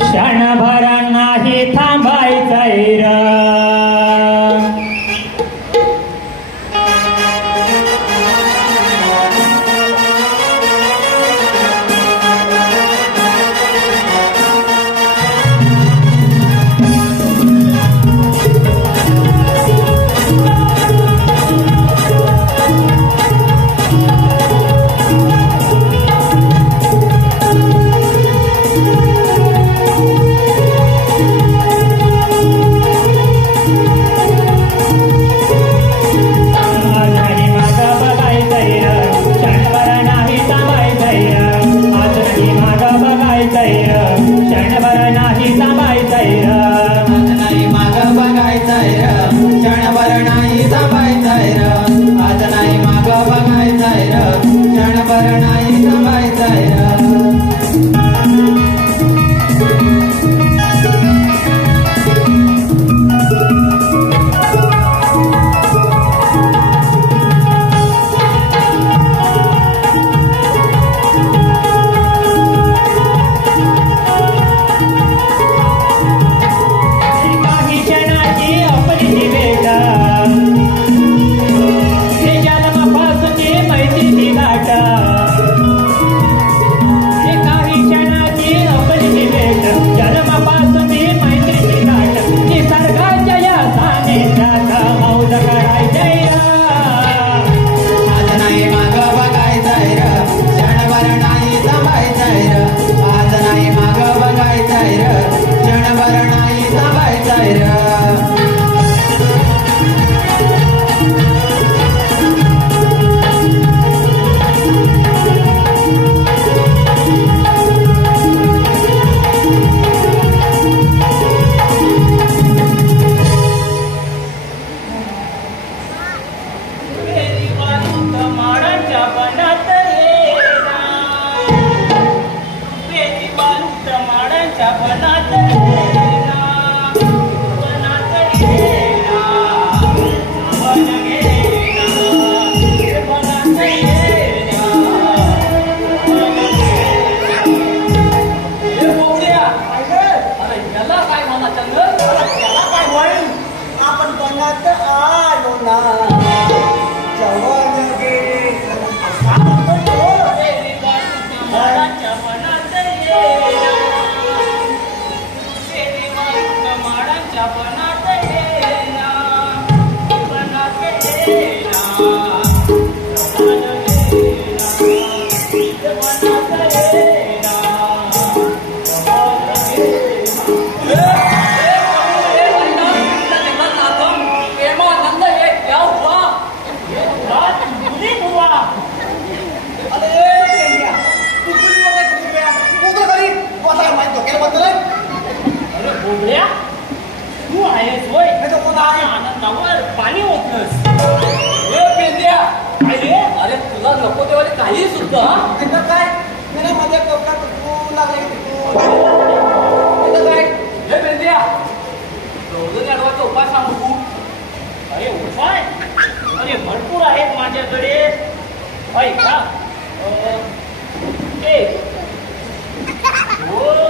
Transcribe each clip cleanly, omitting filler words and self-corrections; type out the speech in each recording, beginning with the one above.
क्षणभर नाही थांबायचंय र भरपूर आहेत माझ्याकडे. ऐका, 1 2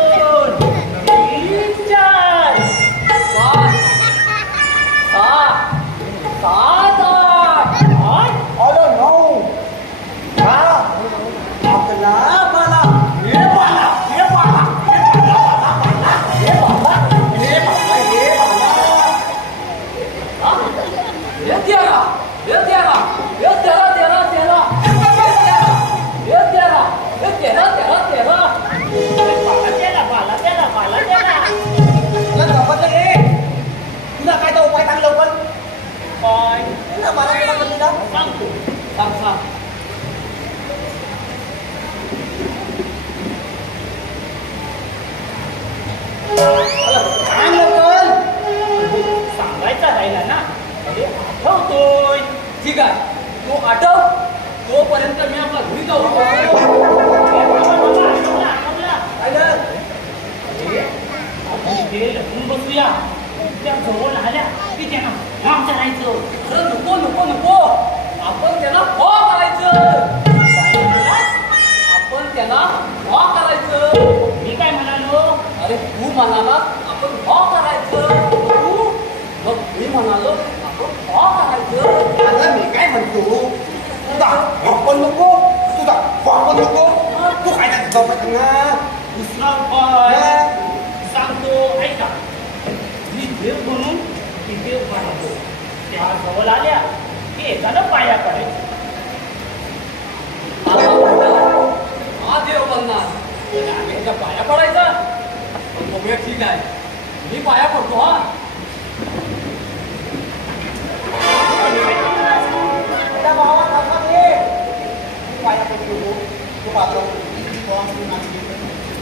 3 4 5 6 7 8 अरे 9 10 11 12 हे बाला हे बाला हे बाला हे बाला हे बाला हे 13 हे 13 हे 13 13 13 मी काय म्हणालो? अरे तू म्हणाला आपण करायचं तू, मग मी म्हणालो आपण करायचं. अगं मी काय म्हणतो, तुझा वापर नको, तुझा वापर नको, तू काय नाही तुझा दुसरा उपाय सांगतो, ऐका. मी देव म्हणून ती देव म्हणालो. त्या जवळ आल्या की एखादं पाया पडायचं. हा देव बनणार त्याच्या पाया पडायचा. बघूया, ठीक आहे, मी पाया पडतो. हा त्या भावात असा दे, तू पाया पडतो, तू पात्र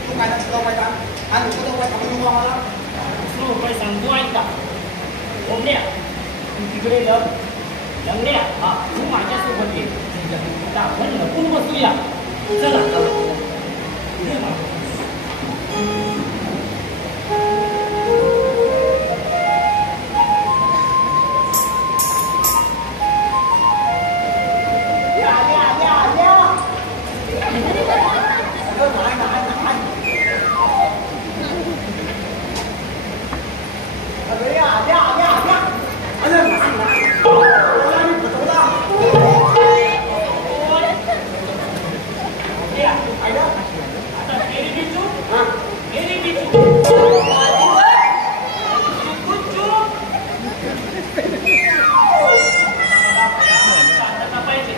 तू काय नाही तुझा उपाय सांग आणि तुझा उपाय सांगू आम्हाला. दुसरा उपाय सांगतो, ऐका. ओमण्या, तू तिकडे लग. लंगड्या, हा तू माझ्यासोबत ये. आता आपण लपून बसूया. चला ये माझ्या. आता तेरी भी चूक, मेरी भी चूक. शांतता पाहिजे.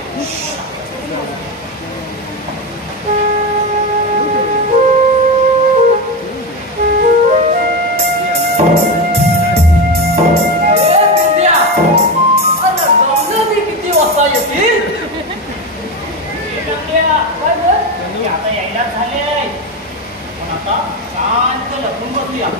किती वाजता येतील? आता यायला झाले, पण आता शांत लपून बसूया.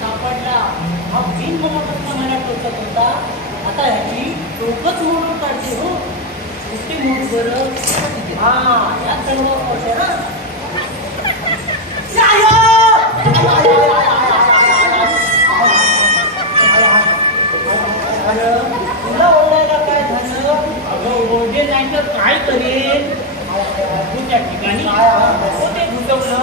सापडला. हा बिन मनापासून मला टोचत होता. आता ह्याची डोकंच मोडून काढते. हो कुठे मोड बरं. हा या सर्व मोठे ना. तुला ओरडायला काय झालं? अगं ओरडे नाही तर काय करेल. तू त्या ठिकाणी ते घुसवलं.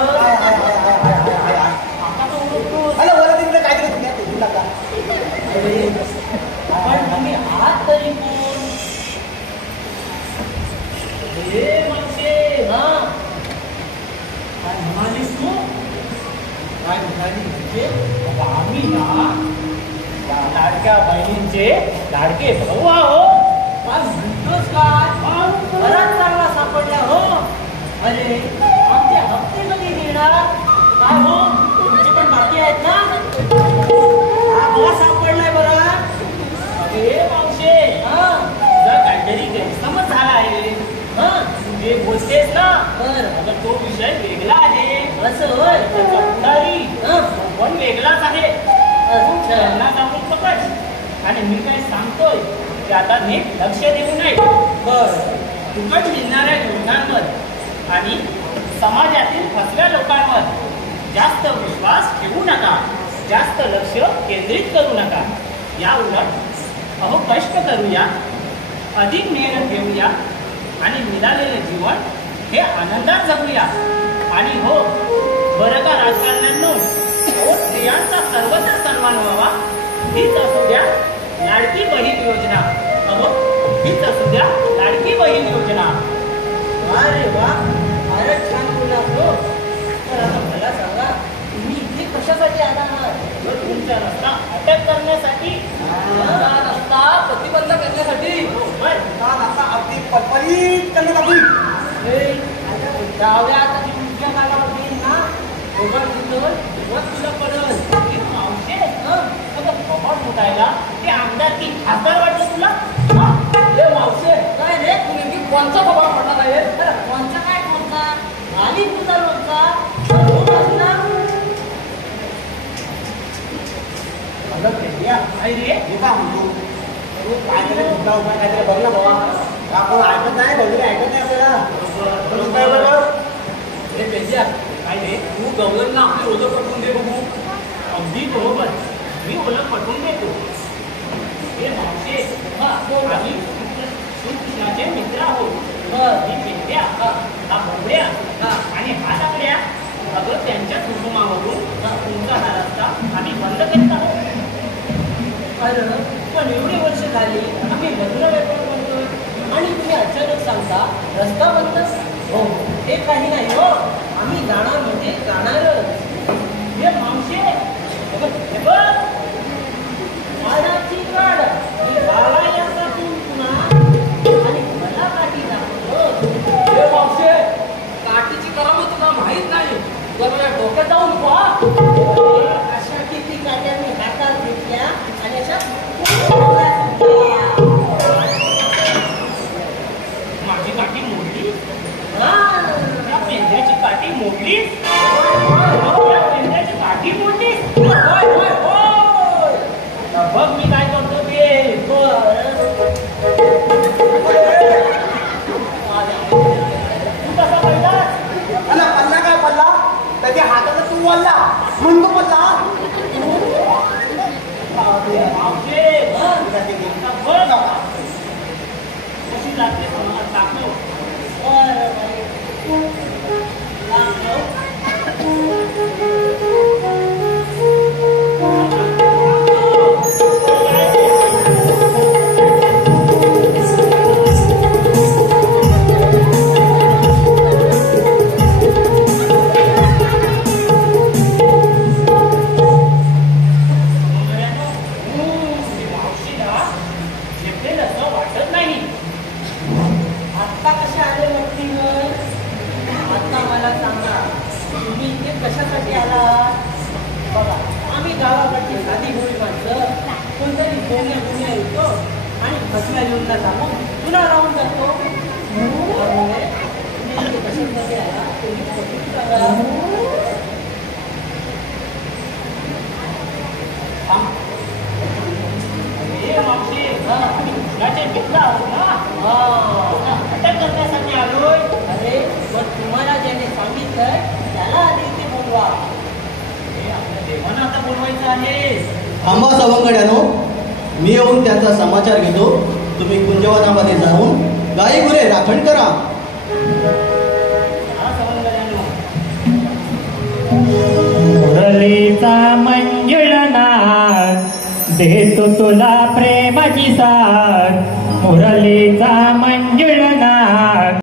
पण तुम्ही आहात तरी कोण? हे म्हणजे हा काय म्हणालीस तू? काय म्हणाली म्हणजे आम्ही ना लाडक्या बहिणींचे लाडके भाऊ आहो. काय म्हणतोस काय? बराच चांगला सापडला. हो अरे आमचे हप्ते कधी देणार? काय हो तुमची पण बाकी आहेत ना? मला सापडलाय बरं. अरे मावशे, जर काहीतरी गैरसमज झाला आहे. हे बोलतेस ना, तर तो विषय वेगळा आहे. असं होय. त्याचा पुढारी पण वेगळाच आहे. त्यांना जाऊन पकड आणि मी काय सांगतोय ते आता नीट लक्ष देऊ नये. फुकट मिळणाऱ्या योजनांवर आणि समाजातील फसव्या लोकांवर जास्त विश्वास ठेवू नका. जास्त लक्ष केंद्रित करू नका. या उलट अहो कष्ट करूया, अधिक मेहनत घेऊया आणि मिळालेले जीवन हे आनंदात जगूया. आणि हो बरं का राजकारण्यांनो, स्त्रियांचा सर्वत्र सन्मान व्हावा. हीच असू द्या लाडकी बहीण योजना. अहो हीच असू द्या लाडकी बहीण योजना. अरे वा, फारच छान बोलला. हो तर आता मला सांगा, तुम्ही इथे कशासाठी आला? तुमचा रस्ता अटक करण्यासाठी, रस्ता प्रतिबंध करण्यासाठी. अगदी पटपटीत करण्यासाठी. डाव्यात आणि उजव्या कालावधी ना दोघं तुला पडल. मावशे, मोठा बसायला ते आमदार की खासदार वाटलं तुला? हा? ए मावशे, काय रे तू नेमकी कोणचा बाबा पडणार आहे? कोणचा काय कोणता आली तुझा लोणचा रोज असणार. अगं पेट्या, काय रे मी काय म्हणतो तू काहीतरी तुझा उपाय काहीतरी बघ ना बाबा. आपण ऐकत नाही बघितलं ऐकत नाही आपल्याला. तू काय बघ हे पेजिया, काय रे तू गवळणला आपली ओझं पटवून दे बघू. अगदी बरोबर मी ओळख पटवून देतो. हे मावशे आम्ही श्रीकृष्णाचे मित्र आहोत. ही पेट्या हा बोबड्या आणि हा लाकड्या अगं त्यांच्याच हुकुमावरून तुमचा हा रस्ता आम्ही बंद करीत आहोत. अरे पण एवढी वर्ष झाली आम्ही मधुरा व्यापार करतोय आणि तुम्ही अचानक सांगता रस्ता बंद. हो हे काही नाही हो, आम्ही जाणार म्हणजे जाणारच. हे मावशे हे बघ काढाची काढ बाळा याचा पुन्हा आणि मला काठी दाखवतो. ए मावशे, काठीची करामत तुला माहित नाही. जरा या डोक्यात जाऊन पहा. अशा किती काट्या मी हातात घेतल्या आणि अशा माझी काठी मोडली. हा. त्या पेंढ्याची काठी मोडली. त्या पेंढ्याची काठी मोडली. होय होय होय. आता बघ मी काय करतो ते. तू कसा कळलास? अला पल्ला काय पल्ला त्याच्या हाताचा तू वल्ला म्हणतो पल्ला. मावशे आता बघ कशी लागते समाजात दाखव. बरं बाई. दाखव. मावशीला झेपेल असं वाटत नाही. आत्ता कशा आले मग? आता मला सांगा तुम्ही इथे कशासाठी आला? बघा आम्ही गावाकडची साधी भोळी माणसं कोणतरी बोलण्या येतो आणि फसव्या येऊनला सांगून पुन्हा राहून जातो. त्यामुळे तुम्ही इथे कशासाठी आला तुम्ही कशी सांगा. हे मावशी आम्ही कृष्णाचे मित्र आहोत ना. अटक करण्यासाठी आलोय. अरे मग तुम्हाला ज्याने सांगितलंय त्याला आधी इथे बोलवा. हे आपल्या देवांना आता बोलवायचं आहे. थांबा सवंगड्यानो, मी येऊन त्यांचा समाचार घेतो. तुम्ही कुंजवनामध्ये जाऊन गाई गुरे राखण करा. हा सवंगड्यानो. मुरलीचा मंजुळनाद देतो तुला प्रेमाची साथ. मुरलीचा मंजुळनाद